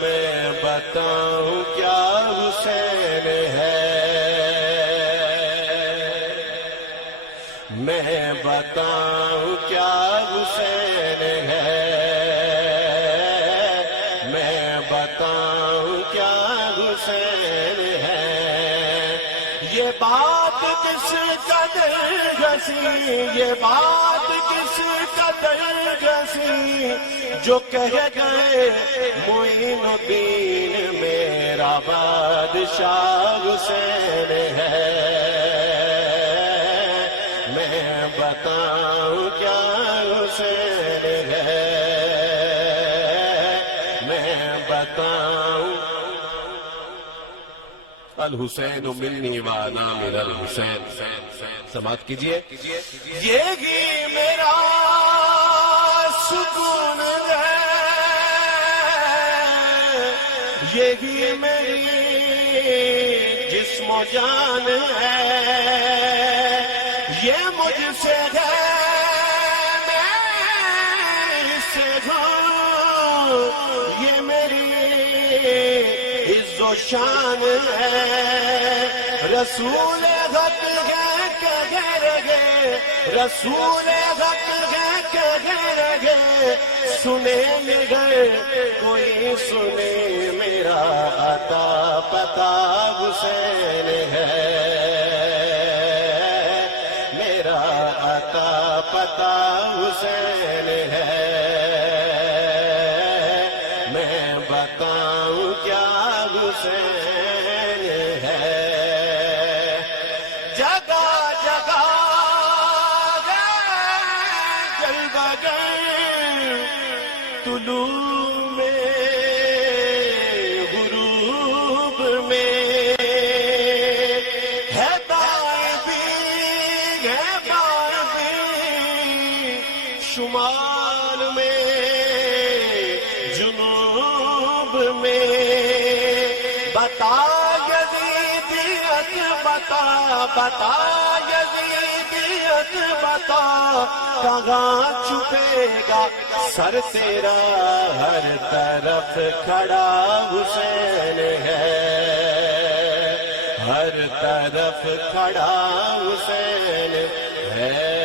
میں بتاؤں کیا حسین ہے، میں بتاؤں کیا حسین ہے، میں بتاؤں کیا حسین ہے۔ یہ بات کس قدر گسی، یہ بات کس قدر گسی، جو کہہ گئے معین الدین میرا بادشاہ حسین ہے۔ میں بتاؤں کیا حسین ہے، میں بتاؤں۔ الحسین منی وانا من الحسین، سماعت کیجئے۔ یہی میرا سکون ہے، یہی میری جسم و جان ہے، یہ مجھ سے ہے میں اس سے ہوں، یہ میری عز و شان ہے۔ رسول حق ہے کہہ رہے، رسول حق ہے کہہ رہے، سنے مگر کوئی سنے میرا عطا پتا حسین ہے، میرا عطا پتا حسین ہے۔ میں بتاؤں کیا حسین ہے۔ جگہ جگہ جلوہ گر طلوع میں غروب میں، ہے دائیں بھی ہے بار بھی شمال میں جنوب میں۔ بتا یزیدیت بتا، بتا یزیدیت بتا، کہاں چھپے گا سر تیرا، ہر طرف کھڑا حسین ہے، ہر طرف کھڑا حسین ہے۔